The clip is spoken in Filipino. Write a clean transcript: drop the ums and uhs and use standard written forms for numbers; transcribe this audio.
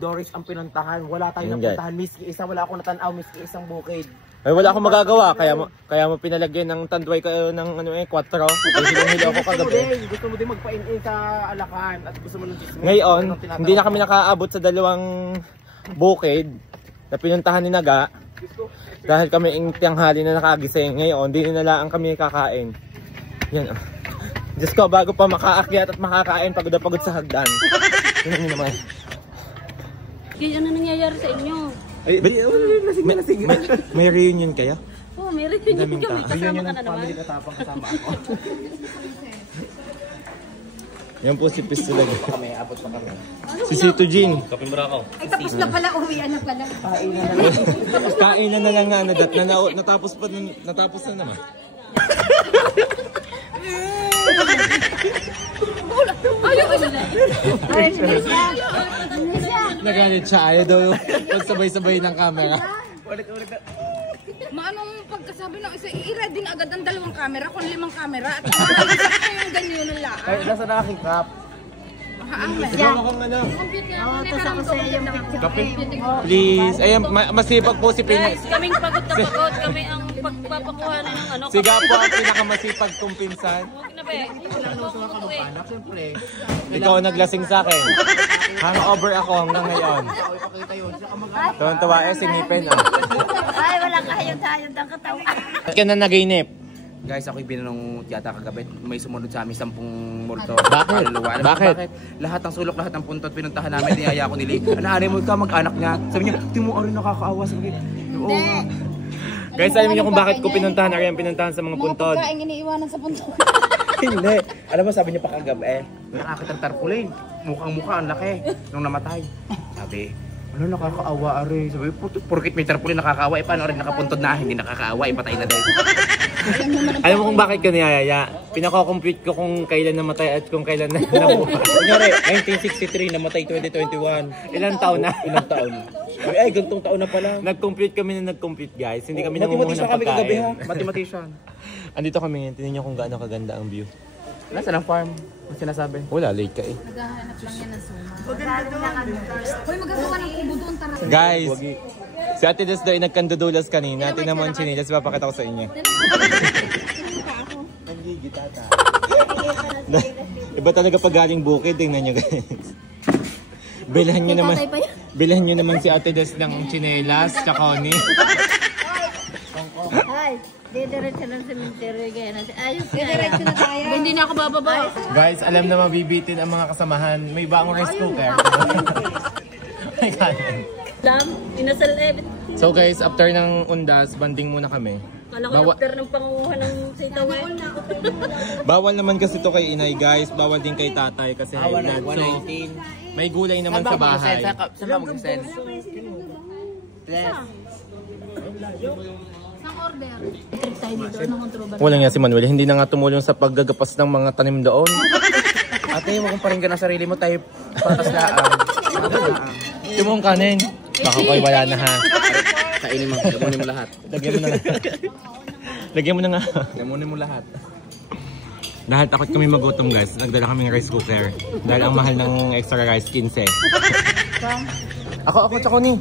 Doris ang pinuntahan. Wala tayong napuntahan. Miski isa, wala akong natanaw. Miski isang bukid. Ay, wala akong magagawa. Kaya mo pinalagyan ng tandway ko ng 4. Hilo ako kagabi. Gusto mo din magpa-in-in sa Alakan. At gusto mo ng dismay. Ngayon, hindi na kami nakaabot sa 2 bukid na pinuntahan ni Naga. Dahil kami yung tiyanghali na nakagising. Ngayon, hindi na lang kami kakain. Yan. Diyos ko, bago pa makaakyat at makakain, pagod na pagod sa hagdan. Yun naman. Kaya ano nangyayari sa inyo? Ay, may reunion kaya? Oo, may reunion kami. Kasama ka na naman. Kasama ako. Yan po si Pistolag. Kami, abot pa kami. Si Sito Jean. Kapimbra ako. Ay, tapos na pala. Uwian na pala. Kainan na lang nga nadat. Natapos na naman. Ayaw ko na. Nagalit siya. Ayaw daw yung pagsabay-sabay ng camera. Maanong pagkasabi ng isa, i-ready na agad ang 2 camera, kung 5 camera, at yung ganyan ng laan. Ay, nasa na aking crap. Ikaw akong ano. Tapos ako sa yung picture. Please. Ayan, masipag po si Pina. Guys, kaming pagod na pagod. Kami ang pagpapakuha na ng ano. Siga po ang pinakamasipag kong pinsan. Huwag na be. Siyempre. Ikaw ang naglasing sa akin. Hangover ako hanggang ngayon. Tuwan-tuwa sinipin. Ay, wala kahayod-hayod ang katawan. Ba't ka na naginip? Guys, ako'y binanong yata kagabi. May sumunod sa amin 10 multo. Bakit? Bakit? Lahat ng sulok, lahat ng puntot, pinuntahan namin, niyaya ko nili. Anaari mo ka, mag-anak niya. Sabi niya, tingin mo, rin nakakaawa. Sabi niya, oo nga. Guys, alam niyo kung bakit ko pinuntahan. Ari ang pinuntahan sa mga puntod. Mga pagkain iniiwanan sa puntod. Hindi. Alam mo, sabi niya pa kagabi, nakakit ang tarpaulin. Mukhang-mukha, ang laki. Nung namatay. Sabi, ano nakakaawa, Ari? Sabi, porkit may tarpaulin nakakaawa. Paano rin nakapuntod na? Hindi nakakaawa, patay na dahil. Alam mo kung bakit ko niyayaya? Pinaka-compute ko kung kailan namatay at kung kailan na nabuhay. Kunyari, 1963, namatay 2021. Ilang taon na? Ilang taon? Ay, gantong taon na pala. Nag-compute kami na nag-compute, guys. Hindi kami nangunguha ng pagkain. Mathematician. Andito kami ngayon. Tingnan niyo kung gaano kaganda ang view. Nasaan ang farm? Ang sinasabi? Wala, late ka eh. Naghahanap lang yan ng suma. Hoy, magagawa ng kubo doon, tara. Guys, si Ate Des daw ay nagkandudulas kanina. Tingnan mo ang chinelas, papakita ko sa inyo. Iba talaga pag galing bukid, tingnan nyo guys. Bilhan nyo naman si Ate Des ng chinelas, tsakoni. Ay, didiretso ng cemetery kaya na. Ayos ka. Didiretso na tayo. Hindi na ako bababa. Guys, alam na mabibitin ang mga kasamahan. May bagong rice cooker. May kanin. Inasal So guys, after ng undas, banding muna kami. Kala ko after ng panguha ng sitaw eh. Bawal naman kasi to kay inay guys. Bawal din kay tatay kasi high blood. So, may gulay naman sa bahay. Saan ba mag-send? Isang order. Trip tayo dito ng kontroban. Wala nga si Manuel. Hindi na nga tumulong sa paggagapas ng mga tanim doon. Ate, huwag pa rin ka ng sarili mo tayo patas laang. Yung mong kanin. Baka ko'y wala na ha. Kainin mo, gamunin mo lahat. Lagyan mo na nga. Lagyan mo na nga. Gamunin mo lahat. Dahil takot kami magutom guys, nagdala kaming rice cooker. Dahil ang mahal ng extra rice, 15. Ako, tsako ni.